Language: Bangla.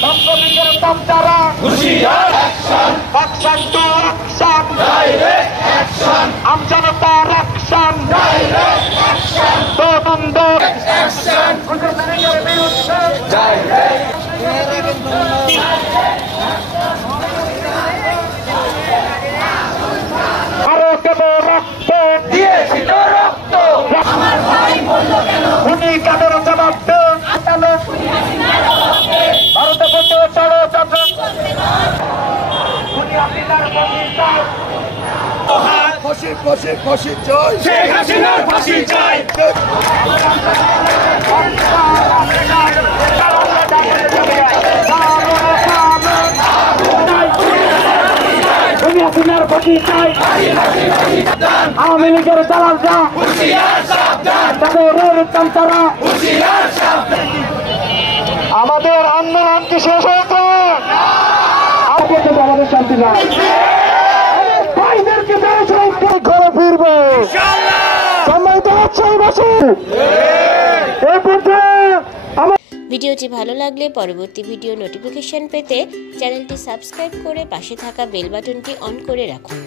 ছাত্রলীগের দমদারা অ্যাকশন টু অ্যাকশন, আমজনতার অ্যাকশন, বন্ধ আরো কেবল রক্ত দিয়েছিল রক্ত, উনি কাদের জবাব দেন? ভারতে বসে চলো চন্দ্র ফাঁসি চাই, শেখ হাসিনার ফাঁসি চাই। আওয়ামী লীগের দালালরা তাদের তারা আমাদের আন্দোলন কি শেষ হয়েছে? আমাদের শান্তি নাই, ভাইদেরকে ঘরে ফিরবে। ভিডিওটি ভালো লাগলে পরবর্তী ভিডিও নোটিফিকেশন পেতে চ্যানেলটি সাবস্ক্রাইব করে পাশে থাকা বেল বাটনটি অন করে রাখুন।